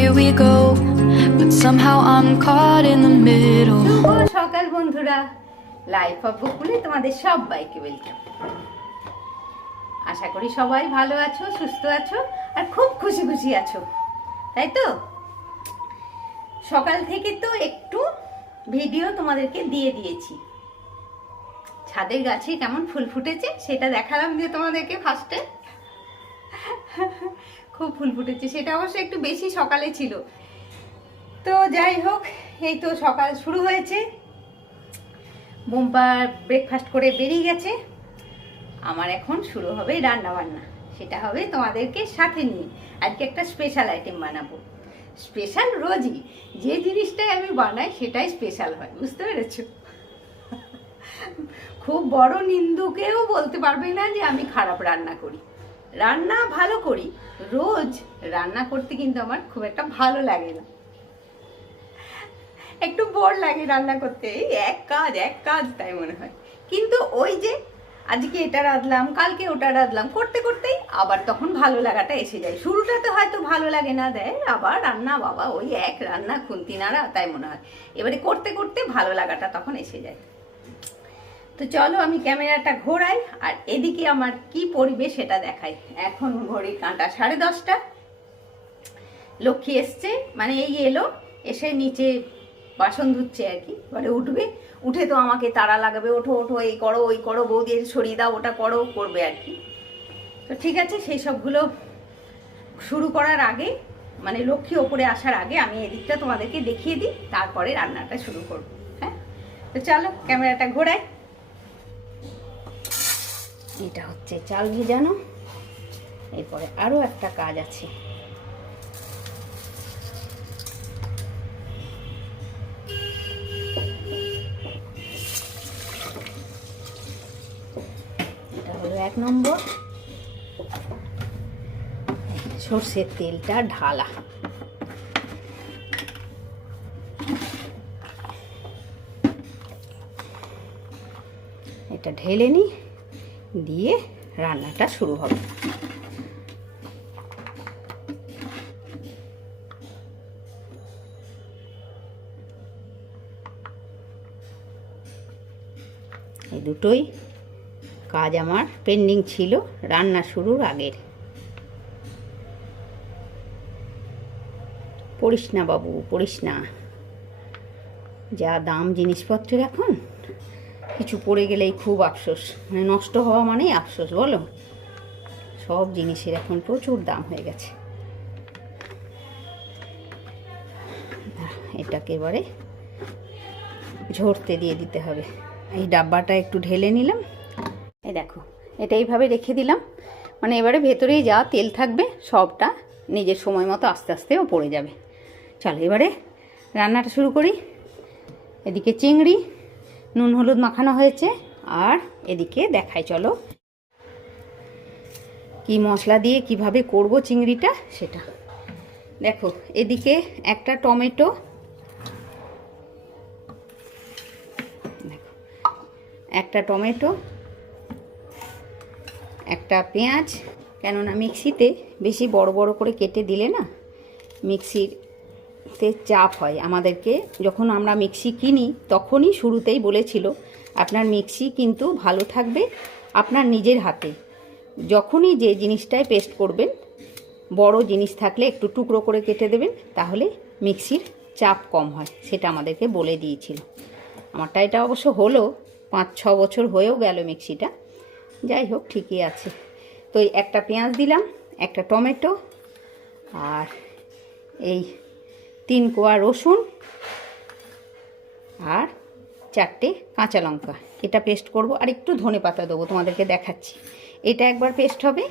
here we go, but somehow I'm caught in the middle. সকাল বন্ধুরা, life of বকুলে তোমাদের সবাইকে ওয়েলকাম। আশা করি সবাই ভালো আছো, সুস্থ আছো আর খুব খুশি খুশি আছো, তাই তো? সকাল থেকে তো একটু ভিডিও তোমাদেরকে দিয়ে দিয়েছি। ছাদের গাছে কেমন ফুল ফুটেছে সেটা দেখালাম যে তোমাদেরকে ফার্স্টে। খুব ফুল ফুটেছে, সেটা অবশ্য একটু বেশি সকালে ছিল। তো যাই হোক, এই তো সকাল শুরু হয়েছে। বোম্পা ব্রেকফাস্ট করে বেরিয়ে গেছে। আমার এখন শুরু হবে রান্না বান্না। সেটা হবে তোমাদেরকে সাথে নিয়ে। আজকে একটা স্পেশাল আইটেম বানাবো। স্পেশাল রোজই যে জিনিসটাই আমি বানাই সেটাই স্পেশাল হয়, বুঝতে পেরেছো? খুব বড় নিন্দুকেও বলতে পারবে না যে আমি খারাপ রান্না করি। রান্না ভালো করি, রোজ রান্না করতে কিন্তু আমার খুব একটা ভালো লাগে না, একটু বোর লাগে রান্না করতে। এক কাজ তাই মনে হয়। কিন্তু ওই যে আজকে এটা রাঁধলাম, কালকে ওটা রাঁধলাম, করতে করতেই আবার তখন ভালো লাগাটা এসে যায়। শুরুটাতে হয়তো ভালো লাগে না, দেয় আবার রান্না, বাবা ওই এক রান্না খুন্তি নাড়া, তাই মনে হয়। এবারে করতে করতে ভালো লাগাটা তখন এসে যায়। তো চলো আমি ক্যামেরাটা ঘোরাই আর এদিকে আমার কি পরিবেশ সেটা দেখাই। এখন ঘড়ির কাঁটা 10:30। লক্ষ্মী এসছে, মানে এই এলো, এসে নিচে বাসন ধুচ্ছে আর কি। এবারে উঠবে, উঠে তো আমাকে তাড়া লাগাবে, ওঠো ওঠো, এই করো ওই করো, বৌদি সরিয়ে দাও, ওটা করো, করবে আর কি। তো ঠিক আছে, সেই সবগুলো শুরু করার আগে, মানে লক্ষ্মী ওপরে আসার আগে আমি এদিকটা তোমাদেরকে দেখিয়ে দিই, তারপরে রান্নাটা শুরু করব। হ্যাঁ, তো চলো ক্যামেরাটা ঘোরাই। এটা হচ্ছে চাল ভেজানো, এরপরে আরও একটা কাজ আছে। এটা হলো 1 নম্বর, সর্ষের তেলটা ঢালা। এটা ঢেলে নি, দিয়ে রান্নাটা শুরু হবে। এই দুটোই কাজ আমার পেন্ডিং ছিল রান্না শুরুর আগের। পড়িস না বাবু, পড়িস না, যা দাম জিনিসপত্রের এখন, কিছু পড়ে গেলেই খুব আফসোস, মানে নষ্ট হওয়া মানেই আফসোস, বলো? সব জিনিসের এখন প্রচুর দাম হয়ে গেছে। এটাকে এবারে ঝরতে দিয়ে দিতে হবে। এই ডাব্বাটা একটু ঢেলে নিলাম, এই দেখো, এটা এইভাবে রেখে দিলাম। মানে এবারে ভেতরেই যা তেল থাকবে সবটা নিজের সময় মতো আস্তে আস্তেও পড়ে যাবে। চলো এবারে রান্নাটা শুরু করি। এদিকে চিংড়ি নুন হলুদ মাখানো হয়েছে, আর এদিকে দেখাই চলো কি মশলা দিয়ে কিভাবে করব চিংড়িটা সেটা দেখো। এদিকে একটা টমেটো, দেখো একটা টমেটো, একটা পেঁয়াজ, কেননা মিক্সিতে বেশি বড় বড় করে কেটে দিলে না মিক্সিতে চাপ হয়। আমাদেরকে যখন আমরা মিক্সি কিনি তখনই শুরুতেই বলেছিল আপনার মিক্সি কিন্তু ভালো থাকবে আপনার নিজের হাতে। যখনই যে জিনিসটায় পেস্ট করবেন, বড় জিনিস থাকলে একটু টুকরো করে কেটে দেবেন, তাহলে মিক্সির চাপ কম হয়, সেটা আমাদেরকে বলে দিয়েছিল। আমারটা এটা অবশ্য হলো 5-6 বছর হয়েও গেল মিক্সিটা, যাই হোক ঠিকই আছে। তো একটা পেঁয়াজ দিলাম, একটা টমেটো, আর এই 3 কোয়া রসুন, আর 4টে কাঁচা লঙ্কা। এটা পেস্ট করব, আর একটু ধনেপাতা দেবো, তোমাদেরকে দেখাচ্ছি। এটা একবার পেস্ট হবে,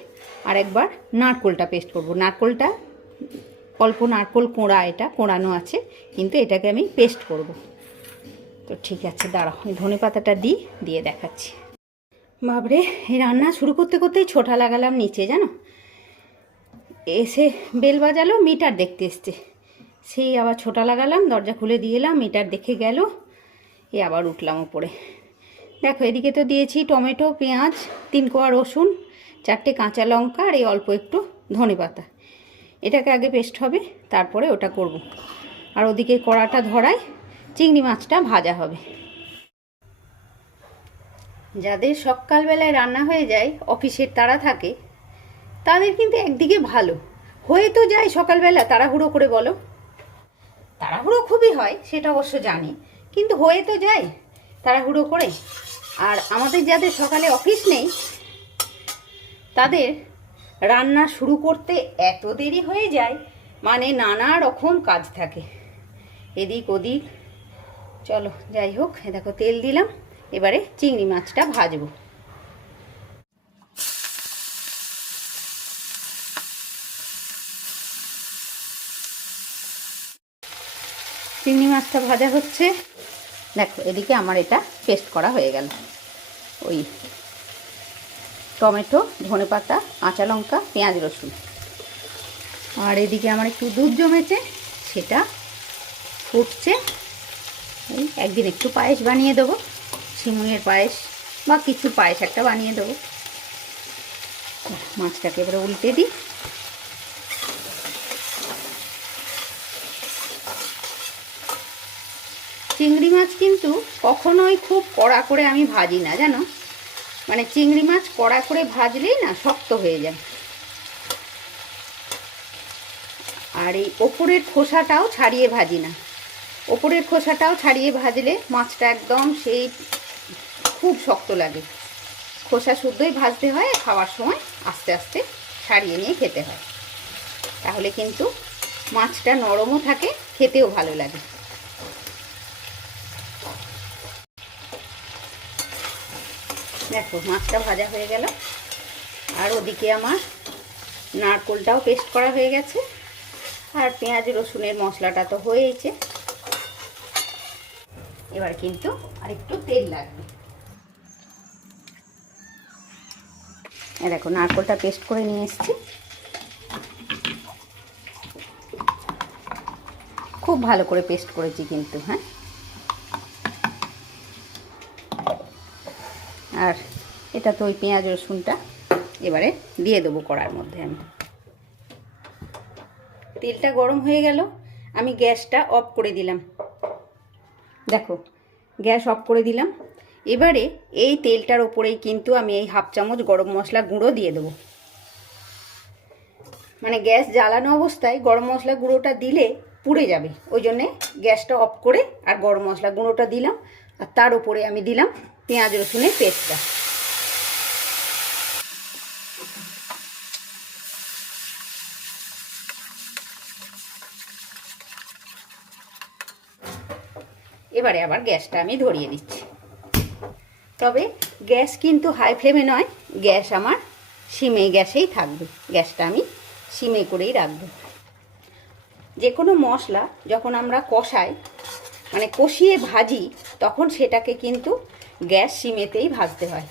আর একবার নারকোলটা পেস্ট করব। নারকোলটা অল্প নারকোল কোঁড়া, এটা কোঁড়ানো আছে, কিন্তু এটাকে আমি পেস্ট করব। তো ঠিক আছে, দাঁড়াও আমি ধনেপাতাটা দিয়ে দেখাচ্ছি। বাবরে, এই রান্না শুরু করতে করতেই ছোটা লাগালাম নিচে, জানো। এসে বেল বাজালো, মিটার দেখতে এসছে, সেই আবার ছোটা লাগালাম, দরজা খুলে দিয়ে এলাম, মিটার দেখে গেল, আবার উঠলাম উপরে। দেখো এদিকে তো দিয়েছি টমেটো, পেঁয়াজ, 3 কোয়া রসুন, 4টে কাঁচা লঙ্কা, আর এই অল্প একটু ধনেপাতা। এটাকে আগে পেস্ট হবে, তারপরে ওটা করব। আর ওদিকে কড়াটা ধরায় চিংড়ি মাছটা ভাজা হবে। যাদের সকালবেলায় রান্না হয়ে যায়, অফিসের তাড়া থাকে, তাদের কিন্তু একদিকে ভালো হয়ে তো যায় সকালবেলা তাড়াহুড়ো করে, বলো তাড়াহুড়ো খুবই হয় সেটা অবশ্য জানি, কিন্তু হয়ে তো যায় তাড়াহুড়ো করে। আর আমাদের যাদের সকালে অফিস নেই, তাদের রান্না শুরু করতে এত দেরি হয়ে যায়, মানে নানা রকম কাজ থাকে এদিক ওদিক। চলো যাই হোক, দেখো তেল দিলাম, এবারে চিংড়ি মাছটা ভাজবো। চিংড়ি মাছটা ভাজা হচ্ছে, দেখো এদিকে আমার এটা পেস্ট করা হয়ে গেল। ওই টমেটো, ধনেপাতা, কাঁচা লঙ্কা, পেঁয়াজ, রসুন। আর এদিকে আমার একটু দুধ জমেছে, সেটা ফুটছে। এই একদিন একটু পায়েস বানিয়ে দেবো, সিমুইয়ের পায়েস বা কিছু পায়েস একটা বানিয়ে দেবো। মাছটাকে এবারে উল্টে দিই। চিংড়ি মাছ কিন্তু কখনোই খুব কড়া করে আমি ভাজি না, জানো, মানে চিংড়ি মাছ কড়া করে ভাজলেই না শক্ত হয়ে যায়। আর এই ওপরের খোসাটাও ছাড়িয়ে ভাজি না, ওপরের খোসাটাও ছাড়িয়ে ভাজলে মাছটা একদম সেই খুব শক্ত লাগে। খোসা শুদ্ধই ভাজতে হয়, খাওয়ার সময় আস্তে আস্তে ছাড়িয়ে নিয়ে খেতে হয়, তাহলে কিন্তু মাছটা নরমও থাকে, খেতেও ভালো লাগে। দেখো মাছটা ভাজা হয়ে গেল, আর ওদিকে আমার নারকোলটাও পেস্ট করা হয়ে গেছে, আর পেঁয়াজ রসুনের মশলাটা তো হয়েইছে। এবার কিন্তু আর একটু তেল লাগবে। দেখো নারকোলটা পেস্ট করে নিয়ে এসেছি, খুব ভালো করে পেস্ট করেছি কিন্তু, হ্যাঁ। আর এটা তো ওই পেঁয়াজ রসুনটা এবারে দিয়ে দেবো কড়ার মধ্যে। আমি তেলটা গরম হয়ে গেল, আমি গ্যাসটা অফ করে দিলাম। দেখো গ্যাস অফ করে দিলাম। এবারে এই তেলটার ওপরেই কিন্তু আমি এই 1/2 চামচ গরম মশলা গুঁড়ো দিয়ে দেবো। মানে গ্যাস জ্বালানো অবস্থায় গরম মশলা গুঁড়োটা দিলে পুড়ে যাবে, ওই জন্যে গ্যাসটা অফ করে আর গরম মশলা গুঁড়োটা দিলাম, আর তার উপরে আমি দিলাম পেঁয়াজ রসুনের পেস্টটা। এবারে আবার গ্যাসটা আমি ধরিয়ে দিচ্ছি। তবে গ্যাস কিন্তু হাই ফ্লেমে নয়, গ্যাস আমার সিমে গ্যাসেই থাকবে, গ্যাসটা আমি সিমে করেই রাখবো। যে কোনো মশলা যখন আমরা কষাই, মানে কষিয়ে ভাজি, তখন সেটাকে কিন্তু গ্যাস সিমেতেই ভাজতে হয়,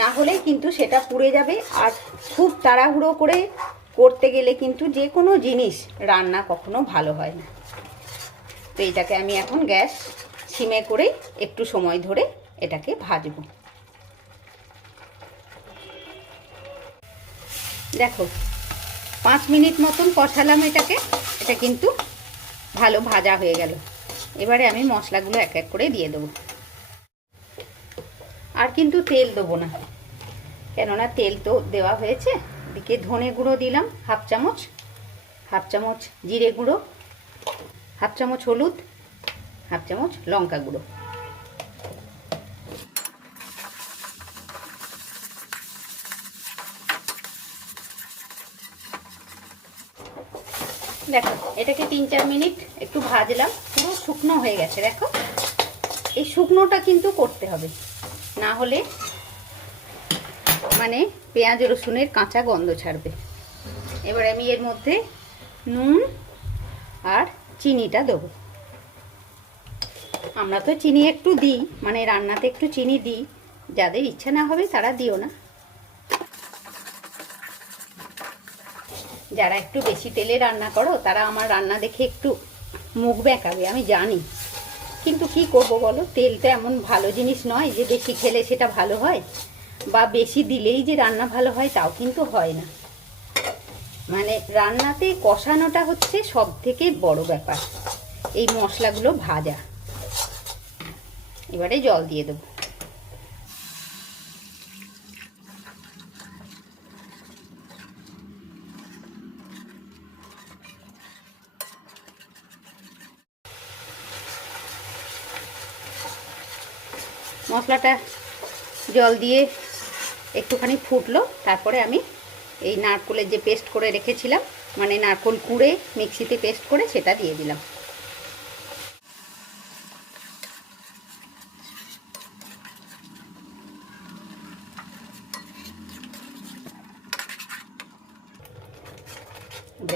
না হলে কিন্তু সেটা পুড়ে যাবে। আর খুব তাড়াহুড়ো করে করতে গেলে কিন্তু যে কোনো জিনিস রান্না কখনো ভালো হয় না। তো এটাকে আমি এখন গ্যাস সিমে করে একটু সময় ধরে এটাকে ভাজবো। দেখো 5 মিনিট মতন কষালাম এটাকে, এটা কিন্তু ভালো ভাজা হয়ে গেল। এবারে আমি মশলাগুলো এক এক করে দিয়ে দেবো। আর কিন্তু তেল দেবো না, কেননা তেল তো দেওয়া হয়েছে। এদিকে ধনে গুঁড়ো দিলাম 1/2 চামচ, 1/2 চামচ জিরে গুঁড়ো, 1/2 চামচ হলুদ, 1/2 চামচ লঙ্কা গুঁড়ো। দেখো এটাকে 3-4 মিনিট একটু ভাজলাম, পুরো শুকনো হয়ে গেছে। দেখো এই শুকনোটা কিন্তু করতে হবে, না হলে মানে পেঁয়াজ রসুনের কাঁচা গন্ধ ছাড়বে। এবার আমি এর মধ্যে নুন আর চিনিটা দেবো। আমরা তো চিনি একটু দিই, মানে রান্নাতে একটু চিনি দিই, যাদের ইচ্ছা না হবে তারা দিও না। যারা একটু বেশি তেলে রান্না করো তারা আমার রান্না দেখে একটু মুখ বেঁকাবে, আমি জানি, কিন্তু কি করব বলো, তেলটা এমন ভালো জিনিস নয় যে বেশি খেলে সেটা ভালো হয়, বা বেশি দিলেই যে রান্না ভালো হয় তাও কিন্তু হয় না। মানে রান্নাতে কষানোটা হচ্ছে সব থেকে বড় ব্যাপার, এই মশলাগুলো ভাজা। এবারে জল দিয়ে দেবো। মশলাটা জল দিয়ে একটুখানি ফুটলো, তারপরে আমি এই নারকোলের যে পেস্ট করে রেখেছিলাম, মানে নারকোল কুড়ে মিক্সিতে পেস্ট করে সেটা দিয়ে দিলাম।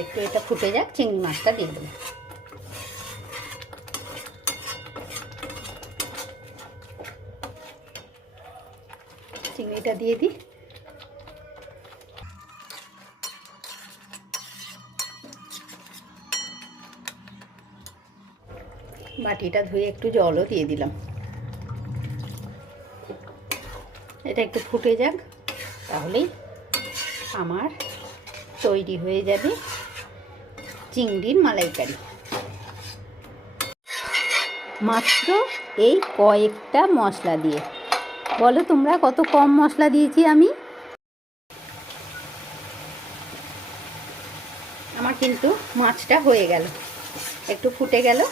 একটু এটা ফুটে যাক, চিংড়ি মাছটা দিয়ে দেবো। চিংড়িটা দিয়ে দিই। বাটিটা ধুয়ে একটু জলও দিয়ে দিলাম। এটা একটু ফুটে যাক, তাহলেই আমার তৈরি হয়ে যাবে চিংড়ির মালাইকারি। মাত্র এই কয়েকটা মশলা দিয়ে, বলো তোমরা কত কম মশলা দিয়েছি আমি। আমার কিন্তু মাছটা হয়ে গেল, একটু ফুটে গেল।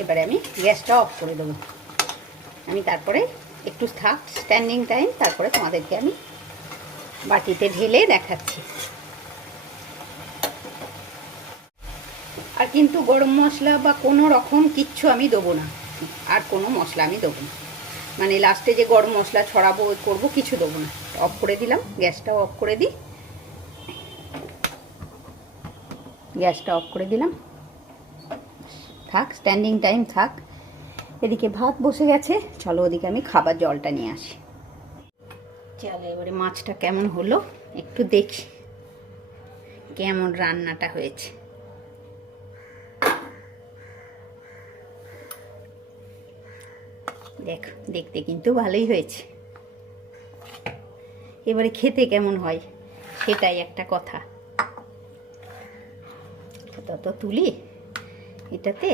এবারে আমি গ্যাসটা অফ করে দেবো। আমি তারপরে একটু থাক স্ট্যান্ডিং টাইম, তারপরে তোমাদেরকে আমি বাটিতে ঢেলে দেখাচ্ছি। আর কিন্তু গরম মশলা বা কোনো রকম কিচ্ছু আমি দেবো না, আর কোনো মশলা আমি দেবো না, মানে লাস্টে যে গরম মশলা ছড়াবো করবো কিছু দেবো না। অফ করে দিলাম, গ্যাসটাও অফ করে দিই। গ্যাসটা অফ করে দিলাম, থাক স্ট্যান্ডিং টাইম থাক। এদিকে ভাত বসে গেছে, চলো ওদিকে আমি খাবার জলটা নিয়ে আসি। চলো এবারে মাছটা কেমন হলো একটু দেখি, কেমন রান্নাটা হয়েছে। দেখো দেখতে কিন্তু ভালোই হয়েছে, এবারে খেতে কেমন হয় সেটাই একটা কথা। তত তুলি এটাতে,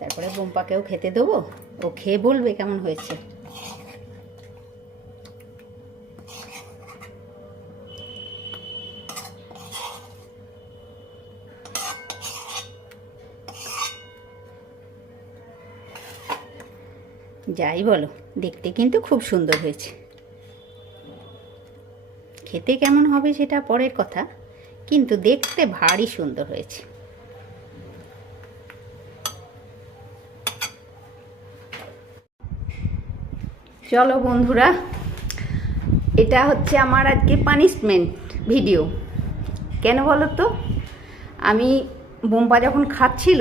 তারপরে বোম্পাকেও খেতে দেবো, ও খেয়ে বলবে কেমন হয়েছে। যাই বলো, দেখতে কিন্তু খুব সুন্দর হয়েছে। খেতে কেমন হবে সেটা পরের কথা, কিন্তু দেখতে ভারী সুন্দর হয়েছে। চলো বন্ধুরা, এটা হচ্ছে আমার আজকে পানিশমেন্ট ভিডিও। কেন বলো তো, আমি বোম্বা যখন খাচ্ছিল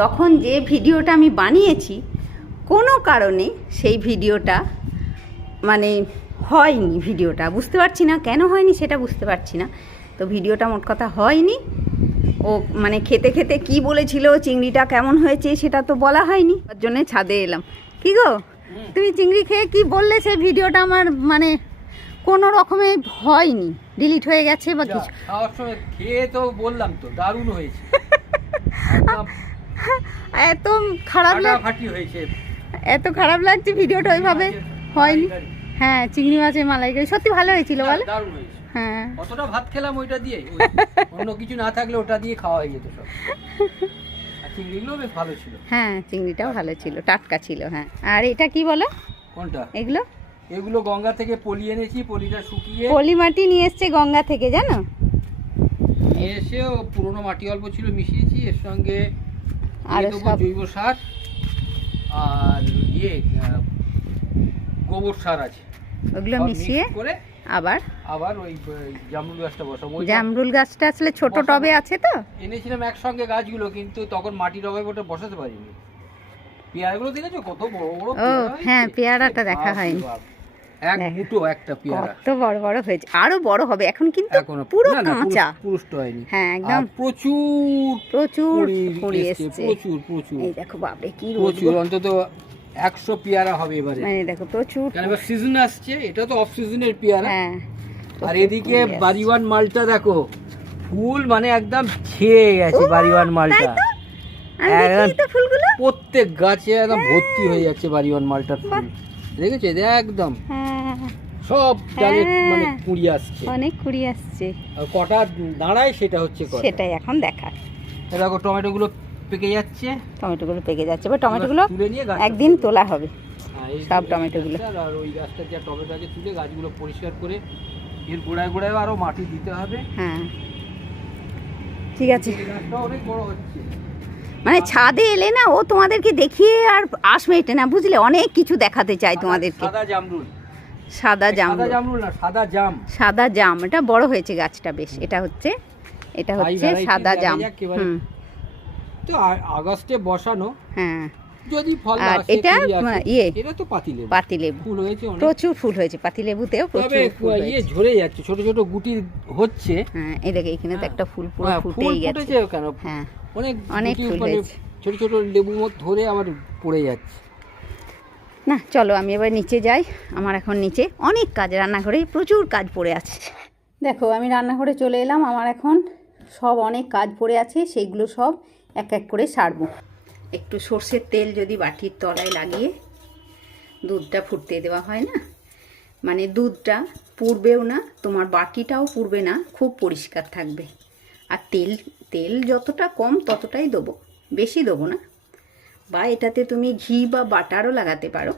তখন যে ভিডিওটা আমি বানিয়েছি, কোনো কারণে সেই ভিডিওটা মানে হয়নি। ভিডিওটা বুঝতে পারছি না কেন হয়নি, সেটা বুঝতে পারছি না। তো ভিডিওটা মোট কথা হয়নি। ও মানে খেতে খেতে কি বলেছিল, চিংড়িটা কেমন হয়েছে সেটা তো বলা হয়নি, তার জন্যে ছাদে এলাম। কি গো, তুমি চিংড়ি খেয়ে কি বললে? সেই ভিডিওটা আমার মানে কোনো রকমে হয়নি, ডিলিট হয়ে গেছে বা কিছু। খেয়ে তো বললাম তো দারুণ হয়েছে, এত খারাপ হয়েছে, এত খারাপ লাগছে ভিডিওটা ওইভাবে হয়নি। হ্যাঁ, চিংড়ি মাছের মালাইকারি সত্যি ভালো হয়েছিল বল। দারুণ হয়েছে। হ্যাঁ, কতটা ভাত খেলাম ওইটা দিয়ে, অন্য কিছু না থাকলে ওটা দিয়ে খাওয়া হয়ে যেত সব। আর চিংড়িগুলো বেশ ভালো ছিল। হ্যাঁ, চিংড়িটাও ভালো ছিল, টাটকা ছিল। হ্যাঁ, আর এটা কি বলো? কোনটা? এগুলো এগুলো গঙ্গা থেকে পলি এনেছি, পলিটা শুকিয়ে পলি মাটি নিয়ে এসছে গঙ্গা থেকে, জানো? নিয়ে এসে পুরোনো মাটি অল্প ছিল মিশিয়েছি, এর সঙ্গে আর সব জৈব সার আর গোবর সার আছে, ওগুলো মিশিয়ে করে আবার ওই জামরুল গাছটা বসাবো। জামরুল গাছটা আসলে ছোট টবে আছে তো, এনেছিলাম একসঙ্গে গাছগুলো, কিন্তু তখন মাটির অভাবে ওটা বসাতে পারিনি। পেয়ারাগুলো দেখেছো কত বড় বড়? ও হ্যাঁ, পেয়ারাটা দেখা হয়নি। এক মুঠো একটা পেয়ারা, কত বড় বড় হয়েছে, আরো বড় হবে। এখন কিন্তু পুরো কাঁচা, পুরুষ্ট হয়নি। হ্যাঁ, একদম প্রচুর প্রচুর কুড়ি এসছে। প্রচুর প্রচুর। এই দেখো বাপরে কি প্রচুর, অন্তত 100 পেয়ারা হবে এবারে। মানে দেখো প্রচুর, কারণ এবার সিজন আসছে, এটা তো অফ সিজনের পেয়ারা। হ্যাঁ। আর এদিকে বাড়িওয়ান মালটা দেখো, ফুল মানে একদম ছেয়ে গেছে বাড়িওয়ান মালটা। ফুলগুলো প্রত্যেক গাছে একদম ভর্তি হয়ে যাচ্ছে বাড়িওয়ান মালটার ফুল, দেখেছো? দেখো সব ডালে মানে কুড়ি আসছে, অনেক কুড়ি আসছে। আর কটা দাঁড়ায় সেটা হচ্ছে কথা। সেটাই এখন দেখার। দেখো টমেটো গুলো পেকে যাচ্ছে, টমেটোগুলো পেকে যাচ্ছে, এবার টমেটোগুলো তুলে নিয়ে একদিন তোলা হবে সব টমেটোগুলো। আর ওই গাছটার যা টমেটো আছে তুলে গাছগুলো পরিষ্কার করে এর গোড়ায় গোড়ায় আরো মাটি দিতে হবে। হ্যাঁ ঠিক আছে। গাছটা অনেক বড় হচ্ছে, মানে ছাদে এলে না ও তোমাদেরকে দেখিয়ে আর আসবে এটা না, বুঝলে? অনেক কিছু দেখাতে চাই তোমাদেরকে। সাদা জামরুল, সাদা জাম, সাদা জামরুল না, সাদা জাম। সাদা জাম, এটা বড় হয়েছে গাছটা বেশ। এটা হচ্ছে সাদা জাম। তো আগস্টে বসানো, হ্যাঁ। যদি ফল আর আসে, এটা এটা তো পাতিলেবু। পাতিলেবু ফুল হয়েছে অনেক, প্রচুর ফুল হয়েছে পাতিলেবুতেও, তবে প্রচুর ফুল ঝরে যাচ্ছে, ছোট ছোট গুটি হচ্ছে। হ্যাঁ এই দেখে এখানে তো একটা ফুল পুরো ফুল ফুটেই গেছে। ফুটেছে কেন? হ্যাঁ অনেক ফুল মানে হয়েছে। ছোট ছোট লেবু মত ধরে আবার পড়ে যাচ্ছে। না চলো আমি এবার নিচে যাই, আমার এখন নিচে অনেক কাজ, রান্নাঘরে প্রচুর কাজ পড়ে আছে। দেখো আমি রান্নাঘরে চলে এলাম, আমার এখন সব অনেক কাজ পড়ে আছে, সেইগুলো সব এক এক করে সারবো। একটু সর্ষের তেল যদি বাটির তলায় লাগিয়ে দুধটা ফুটতে দেওয়া হয় না, মানে দুধটা পুড়বেও না, তোমার বাটিটাও পুড়বে না, খুব পরিষ্কার থাকবে। আর তেল যতটা কম ততটাই দেবো, বেশি দেবো না। বা এটাতে তুমি ঘি বা বাটারও লাগাতে পারো।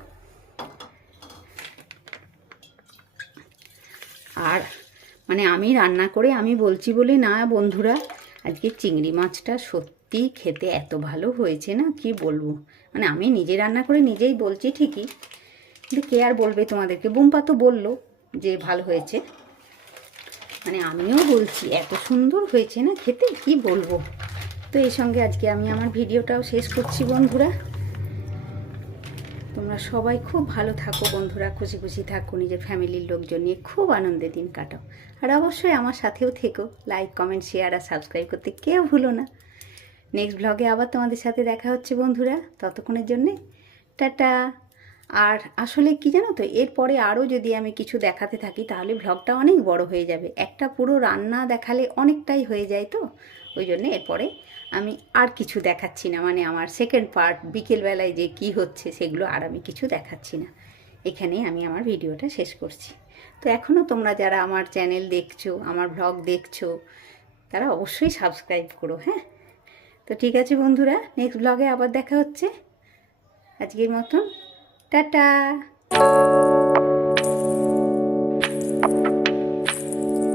আর মানে আমি রান্না করে আমি বলছি বলে না বন্ধুরা, আজকে চিংড়ি মাছটা সত্যি খেতে এত ভালো হয়েছে না, কি বলবো। মানে আমি নিজে রান্না করে নিজেই বলছি ঠিকই, কিন্তু কে আর বলবে তোমাদেরকে। বুম্পা তো বললো যে ভালো হয়েছে, মানে আমিও বলছি এত সুন্দর হয়েছে না খেতে, কি বলবো। তো এই সঙ্গে আজকে আমি আমার ভিডিওটাও শেষ করছি বন্ধুরা। তোমরা সবাই খুব ভালো থাকো বন্ধুরা, খুশি খুশি থাকো, নিজের ফ্যামিলির লোকজন নিয়ে খুব আনন্দে দিন কাটাও। আর অবশ্যই আমার সাথেও থেকো, লাইক কমেন্ট শেয়ার আর সাবস্ক্রাইব করতে কেউ ভুলো না। নেক্সট ব্লগে আবার তোমাদের সাথে দেখা হচ্ছে বন্ধুরা, ততক্ষণের জন্যে টাটা। আর আসলে কি জানো তো, এরপরে আরও যদি আমি কিছু দেখাতে থাকি তাহলে ব্লগটা অনেক বড় হয়ে যাবে। একটা পুরো রান্না দেখালে অনেকটাই হয়ে যায়, তো ওই জন্যে এরপরে আমি আর কিছু দেখাচ্ছি না, মানে আমার সেকেন্ড পার্ট বিকেলবেলায় যে কি হচ্ছে সেগুলো আর আমি কিছু দেখাচ্ছি না। এখানেই আমি আমার ভিডিওটা শেষ করছি। তো এখনও তোমরা যারা আমার চ্যানেল দেখছো, আমার ব্লগ দেখছো, তারা অবশ্যই সাবস্ক্রাইব করো। হ্যাঁ তো ঠিক আছে বন্ধুরা, নেক্সট ব্লগে আবার দেখা হচ্ছে। আজকের মতন টাটা।